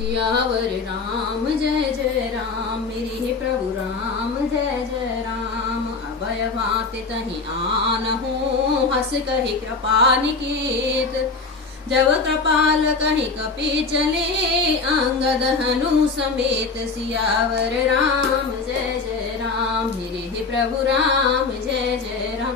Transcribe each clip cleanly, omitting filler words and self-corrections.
सियावर राम जय जय राम, मेरे हे प्रभु राम जय जय राम। अभय भात तहि आनहु, हस कहि कृपा निकेत। जब कृपाल कहि कपि चले, अंगद हनु समेत। सियावर राम जय जय राम, मेरे हे प्रभु राम जय जय राम।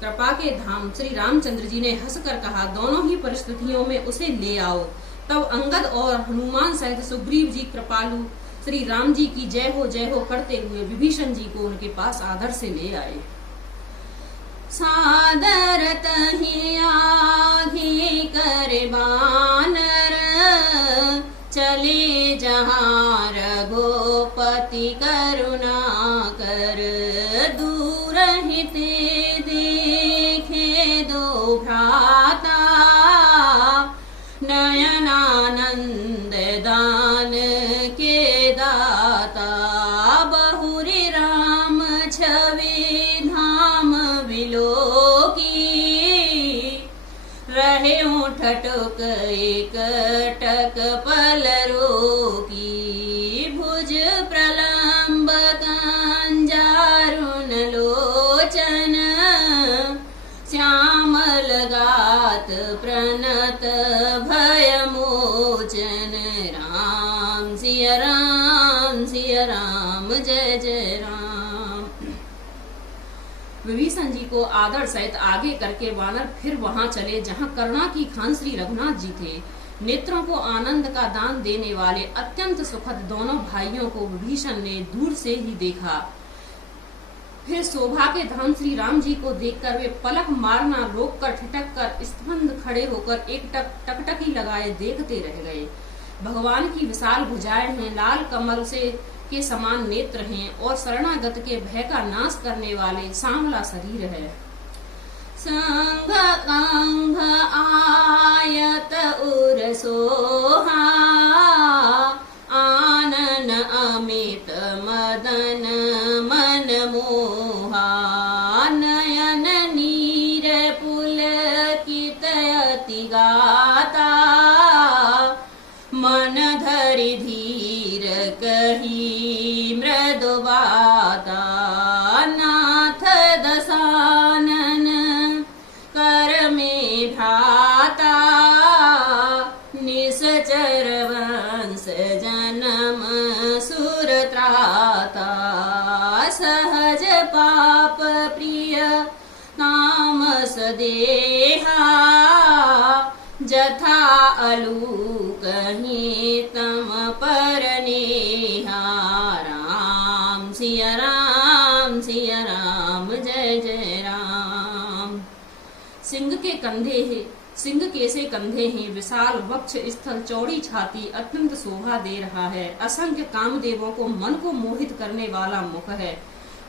कृपा के धाम श्री रामचंद्र जी ने हंसकर कहा, दोनों ही परिस्थितियों में उसे ले आओ। तब अंगद और हनुमान सहित सुग्रीव जी कृपालु श्री राम जी की जय हो करते हुए विभीषण जी को उनके पास आदर से ले आए। सादर तहि आगे कर बानर, चले जहाँ रघुपति करुणा कर। दूर हिते देखे दो भ्राता, नयनानंद दान के दाता। बहुरी राम छवि धाम विलोकी, रहे ठटुक एक टक पल रोकी। भुज प्रलंब कंजारुन लोचन, श्यामल गात प्रणत भय मोचन। राम सिया राम जय जय राम। विभीषण जी को आदर सहित आगे करके वानर फिर वहां चले जहां करुणा की खान श्री रघुनाथ जी थे। नेत्रों को आनंद का दान देने वाले अत्यंत सुखद दोनों भाइयों को विभीषण ने दूर से ही देखा। फिर शोभा के धाम श्री राम जी को देखकर वे पलक मारना रोककर ठिठक कर स्तब्ध खड़े होकर एक टकटकी लगाए देखते रह गए। भगवान की विशाल भुजाएं हैं, लाल कमल से के समान नेत्र हैं और शरणागत के भय का नाश करने वाले सांवला शरीर है। संघ कंघ आयत उर सोहा, आनन अमित मदन मन मोहा। नयन नीर पुलकित अति गाता, मन धरि धीर कही मृदु बाता। नाथ दशानन कर में भ्राता, निश्चर वंश जन्म सुर त्राता। सहज पाप प्रिय तामस देहा, जथा अलूक ही तम पर नेहा। राम सिया राम जय जय राम। सिंह के से कंधे हैं, विशाल वक्ष स्थल, चौड़ी छाती, अत्यंत शोभा दे रहा है। असंख्य कामदेवों को मन को मोहित करने वाला मुख है।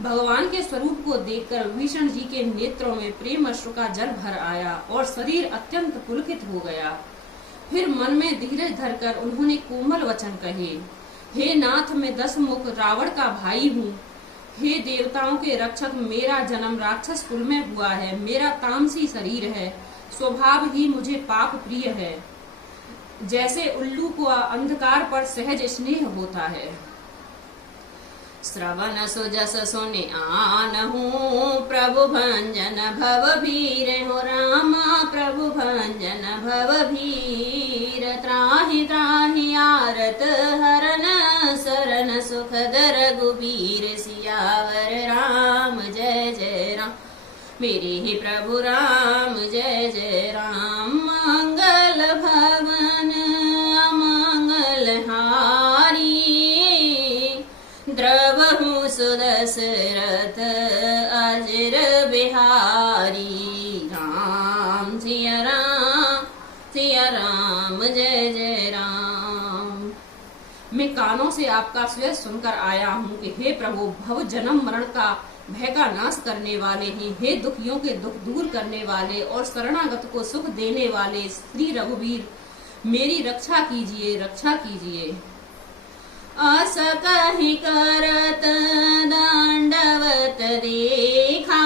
भगवान के स्वरूप को देखकर विभीषण जी के नेत्रों में प्रेम अश्रु का जल भर आया और शरीर अत्यंत पुलकित हो गया। फिर मन में धीरज धरकर उन्होंने कोमल वचन कहे, हे नाथ, मैं 10 मुख रावण का भाई हूँ। हे देवताओं के रक्षक, मेरा जन्म राक्षस कुल में हुआ है। मेरा तामसी शरीर है, स्वभाव ही मुझे पाप प्रिय है। जैसे उल्लू को अंधकार पर सहज स्नेह होता है। श्रवण सुजस सुनि आनहु, प्रभु भंजन भव भीर हो। रामा प्रभु भंजन भव भीर। त्राहि त्राहि आरत हरन, शरण सुखद रघुबीर। सियावर राम जय जय राम, मेरे ही प्रभु राम जय जय राम। मंगल भवन अमंगल हारी, द्रवहु सुदशरथ अजर बिहारी। राम सिया राम जय जय राम। मैं कानों से आपका स्वर सुनकर आया हूँ कि हे प्रभु, भव जन्म मरण का भय का नाश करने वाले हैं। हे दुखियों के दुख दूर करने वाले और शरणागत को सुख देने वाले श्री रघुवीर, मेरी रक्षा कीजिए। अस कहि करत दंडवत देखा,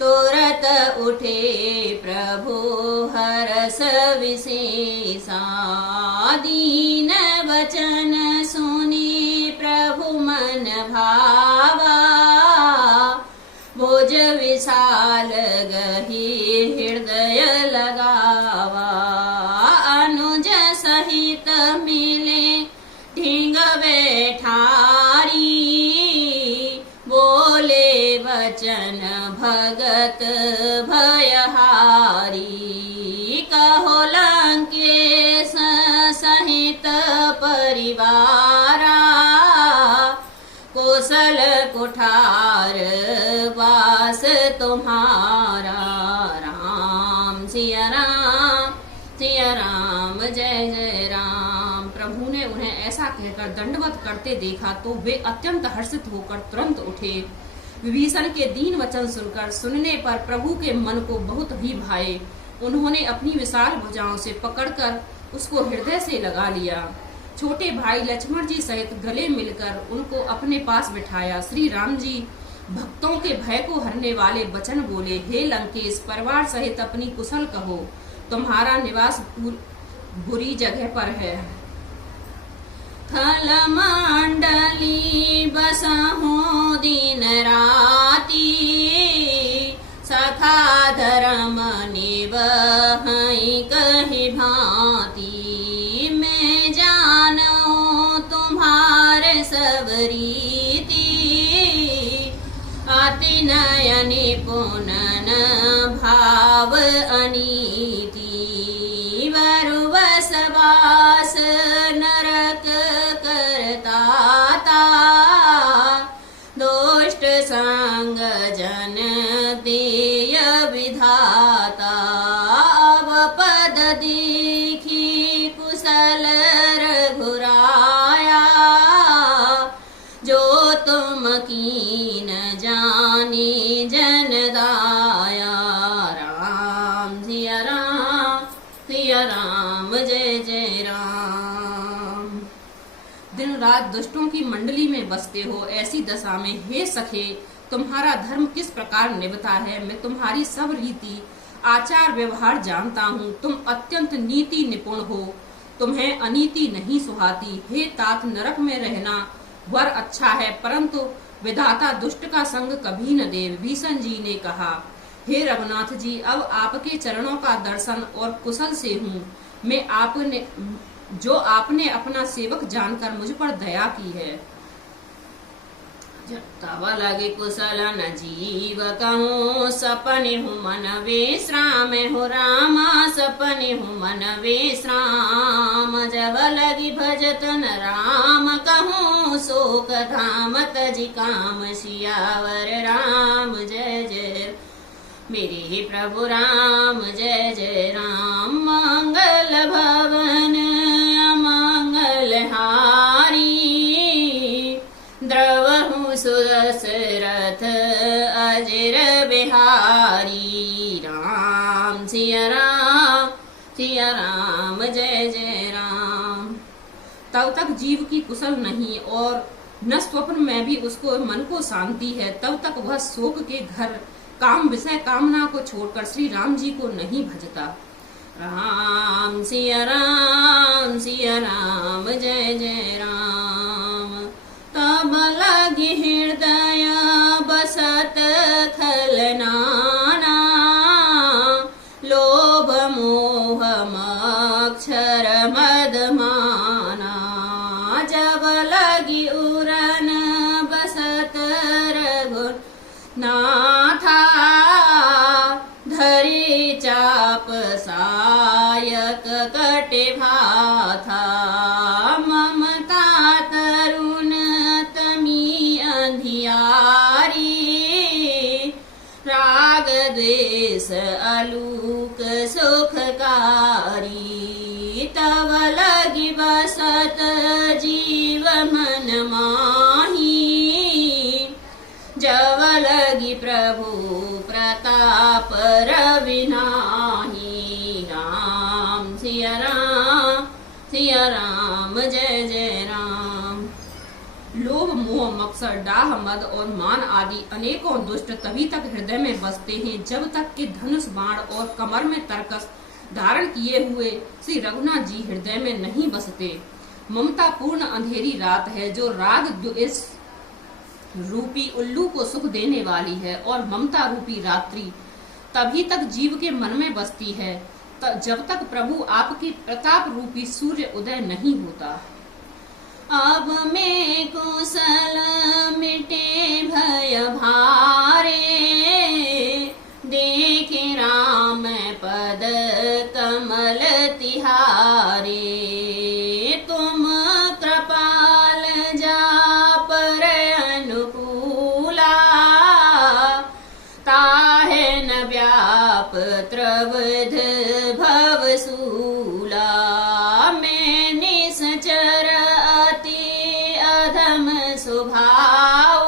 तुरत उठे प्रभु हर तरस विशेषा, दीन वचन सुनी प्रभु मन भावा, भुज विशाल गही हृदय लगावा, अनुज सहित मिले ढींग बैठारी, बोले वचन भगत भयहारी, कहो लंकेश सहित परिवारा, कुशल कुठार वास तुम्हारा, राम सिया राम सिया राम जय जय राम। प्रभु ने उन्हें ऐसा कहकर दंडवत करते देखा तो वे अत्यंत हर्षित होकर तुरंत उठे। विभीषण के दीन वचन सुनकर सुनने पर प्रभु के मन को बहुत ही भाए। उन्होंने अपनी विशाल भुजाओं से पकड़कर उसको हृदय से लगा लिया। छोटे भाई लक्ष्मण जी सहित गले मिलकर उनको अपने पास बिठाया। श्री राम जी भक्तों के भय को हरने वाले वचन बोले, हे लंकेश, परिवार सहित अपनी कुशल कहो, तुम्हारा निवास बुरी जगह पर है। थल मंडली बसहु दिन राती, सखा धर्म निवहै कहि भांति, मैं जानो तुम्हारे सब रीति, अति नयनि पुनन भाव अनीति, वरुवसवास नरक करताता, दुष्ट संग जन देय विधाता, अवपद देखी कुशल रघुराया, जो तुम कीन जानी जन दाया, राम सिया राम जय जय राम। दिन रात दुष्टों की मंडली में बसते हो, ऐसी दशा में हे सखे तुम्हारा धर्म किस प्रकार निभता है। मैं तुम्हारी सब रीति आचार व्यवहार जानता हूँ। तुम अत्यंत नीति निपुण हो, तुम्हें अनीति नहीं सुहाती। हे तात, नरक में रहना वर अच्छा है, परंतु विधाता दुष्ट का संग कभी न दे। विभीषण जी ने कहा, हे रघुनाथ जी, अब आपके चरणों का दर्शन और कुशल से हूँ मैं। आपने अपना सेवक जानकर मुझ पर दया की है। तब लगे कुशल न जीव कहूँ, सपने हूँ मन विश्राम हो रामा, सपने हूँ मन विश्राम। जब लगी भजतन राम कहूँ, शोक धाम तजी काम, सियावर राम जय जय मेरे प्रभु राम जय जय राम। मंगल भवन अमंगल हारी, द्रवहु सुदशरथ अजर बिहारी, राम सिया राम जय जय राम। तब तक जीव की कुशल नहीं और न स्वप्न में भी उसको मन को शांति है, तब तक वह शोक के घर काम विषय कामना को छोड़कर श्री राम जी को नहीं भजता। राम सिया राम जय जय राम। तब लगी हृदय बसत खलनाना, लोभ मोह मक्षर मदमाना। जब लगी उरन बसत रघुनाथा, धरी चाप सायक कटे भाथा। ममता तरुण तमी अंधियारी, राग द्वेष अलूक सुखकारी। तब लगी बसत जीव मन माही, जब लगी प्रभु प्रताप रविनाही। राम सिया राम जय जय राम। लोभ मोह मत्सर डाह मद और मान आदि अनेकों दुष्ट तभी तक हृदय में बसते हैं जब तक कि धनुष बाण और कमर में तरकस धारण किए हुए श्री रघुनाथ जी हृदय में नहीं बसते। ममता पूर्ण अंधेरी रात है जो राग द्वेष रूपी उल्लू को सुख देने वाली है, और ममता रूपी रात्रि तभी तक जीव के मन में बसती है जब तक प्रभु आपकी प्रताप रूपी सूर्य उदय नहीं होता। अब में कुशल मिटे भय भारे, देखे राम पद कमल तिहारे। तुम कृपाल जा पर अनुकूला, ताहे न व्याप त्रवध भवसूला। मैं निश्चर अति अधम स्वभाव,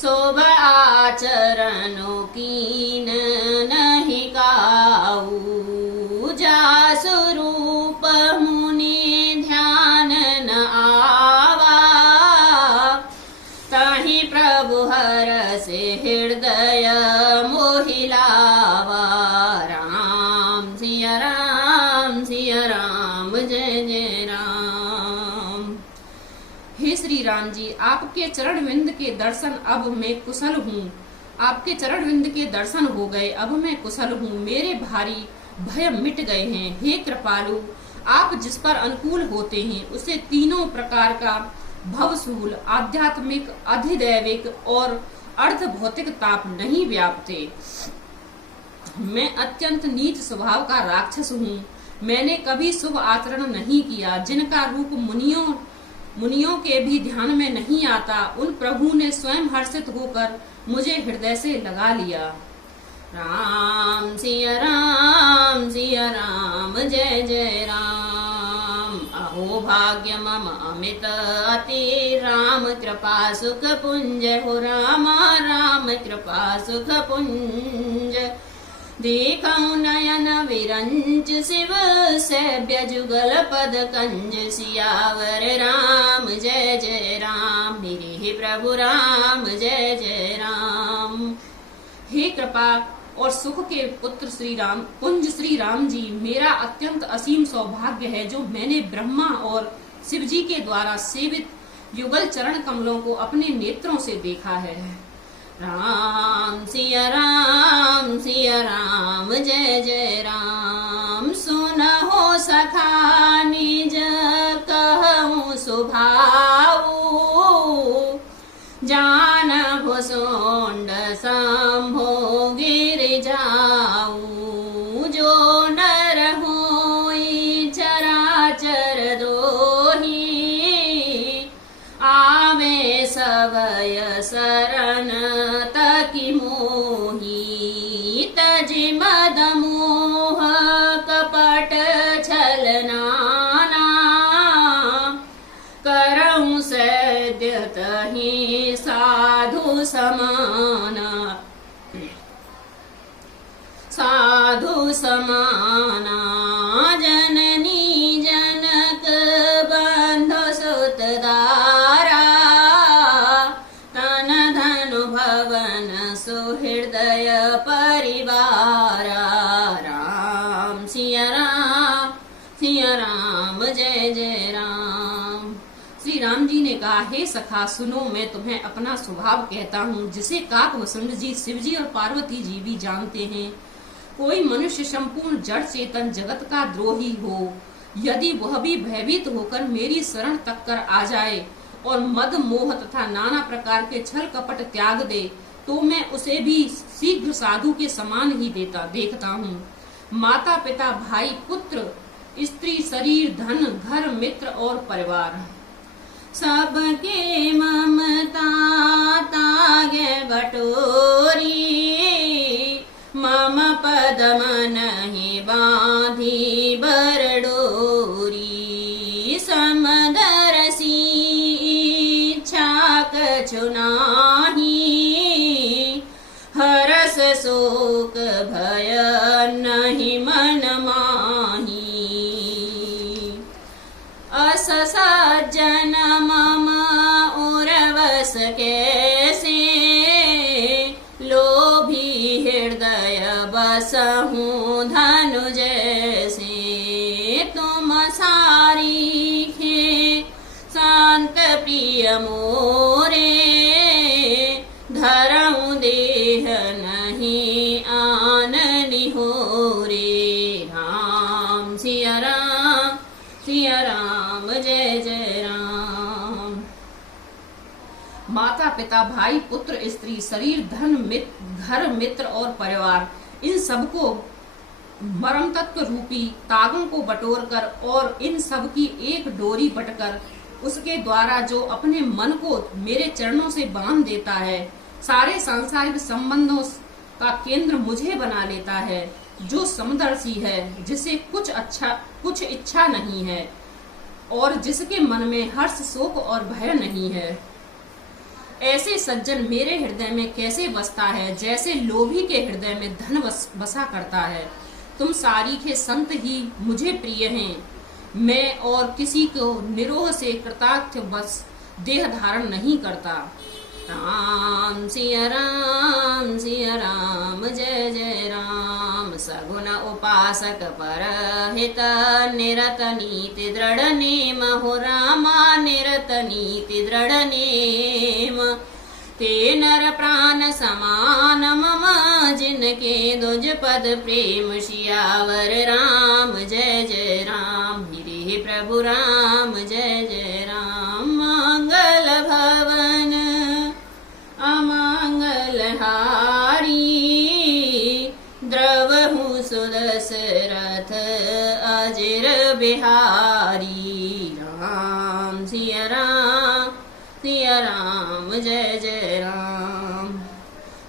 शोभ आचरणों कीन नहीं काऊ। जासु रूप मुनि ध्यान न आवा, ताहि प्रभु हर से हृदय मोहिलावा। राम सिया राम सिया राम जय जय राम। हे श्री राम जी, आपके चरण विंद के दर्शन अब मैं कुशल हूँ। आपके चरण विंद के दर्शन हो गए, अब मैं कुशल हूँ। मेरे भारी भय मिट गए हैं। हे कृपालु, आप जिस पर अनुकूल होते हैं उसे तीनों प्रकार का भवसूल, आध्यात्मिक, अधिदैविक और अर्ध भौतिक ताप नहीं व्यापते। मैं अत्यंत नीच स्वभाव का राक्षस हूँ। मैंने कभी शुभ आचरण नहीं किया, जिनका रूप मुनियों के भी ध्यान में नहीं आता। उन प्रभु ने स्वयं हर्षित होकर मुझे हृदय से लगा लिया। राम सिया राम जय जय राम। अहो भाग्य मम अमित अति, राम कृपा सुख पुंज हो रामा, राम कृपा सुख पुंज। देखौ नयन विरंच शिव सेव्य जुगल पद कंज। सियावर राम जय जय राम, मेरे प्रभु राम जय जय राम। हे कृपा और सुख के पुत्र श्री राम जी, मेरा अत्यंत असीम सौभाग्य है जो मैंने ब्रह्मा और शिव जी के द्वारा सेवित युगल चरण कमलों को अपने नेत्रों से देखा है। राम सिया राम जय जय राम। सुनहो सखा निज कहूँ सुभाऊ, जान भुसुंड शंभो गिर जाऊ। जो नर होई चराचर दोही, आवे सवय शरण तकी मोही। तजि मद मोह कपट छल नाना, करऊं सद्य तहि साधु समाना। साधु समाना जननी जनक बंधु सुतदारा। तन धनु भवन सुहृदय परिवारा। राम सिया राम जय जय राम। श्री राम जी ने कहा, हे सखा सुनो, मैं तुम्हें अपना स्वभाव कहता हूँ, जिसे काक वसुंध जी, शिव जी और पार्वती जी भी जानते हैं। कोई मनुष्य संपूर्ण जड़ चेतन जगत का द्रोही हो, यदि वह भी भयभीत होकर मेरी शरण तक कर आ जाए और मद मोह तथा नाना प्रकार के छल कपट त्याग दे, तो मैं उसे भी शीघ्र साधु के समान ही देखता हूँ। माता पिता भाई पुत्र स्त्री शरीर धन घर मित्र और परिवार सबके ममता तागे बटोरी। मम पद मनहि बांधी बरडोरी। समदरसी इच्छा कछु नाहि, हरस शोक भय नहीं मन माही। अस सज्जन मम उर्वस कैसे, लोभी हृदय बसहु धन जैसे तुम सारीखे शांत प्रिय मोरे धरऊं देह नहीं आन निहोरे। राम सिया राम जय जय राम। माता पिता भाई पुत्र स्त्री शरीर धन घर मित्र और परिवार इन सबको मरम तत्व रूपी तागों को बटोरकर और इन सब की एक डोरी बटकर उसके द्वारा जो अपने मन को मेरे चरणों से बांध देता है, सारे सांसारिक संबंधों का केंद्र मुझे बना लेता है, जो समदर्शी है, जिसे कुछ इच्छा नहीं है और जिसके मन में हर्ष शोक और भय नहीं है, ऐसे सज्जन मेरे हृदय में कैसे बसता है, जैसे लोभी के हृदय में धन बसा करता है। तुम सारीखे संत ही मुझे प्रिय हैं। मैं और किसी को निरोह से कृतार्थ बस देह धारण नहीं करता। राम सिया राम जय जय राम। सगुण उपासक पर हित निरत नीति दृढ़ नेम हो रामा निरत नीति दृढ़ नेम। ते नर प्राण समान मम जिनके दुज पद प्रेम शियावर। राम जय जय राम मेरे प्रभु राम जय जय राम। मंगल भवन अमंगल हारी द्रवहु सुदशरथ अजिर बिहारी। राम सिया राम जय जय राम।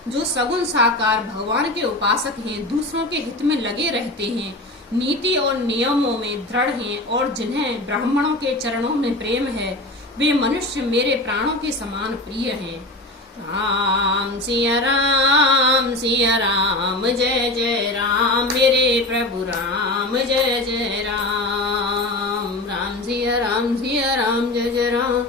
जो सगुण साकार भगवान के उपासक हैं, दूसरों के हित में लगे रहते हैं, नीति और नियमों में दृढ़ हैं और जिन्हें ब्राह्मणों के चरणों में प्रेम है, वे मनुष्य मेरे प्राणों के समान प्रिय हैं। राम सिया राम जय जय राम मेरे प्रभु राम जय जय राम। राम सिया राम जय जय राम।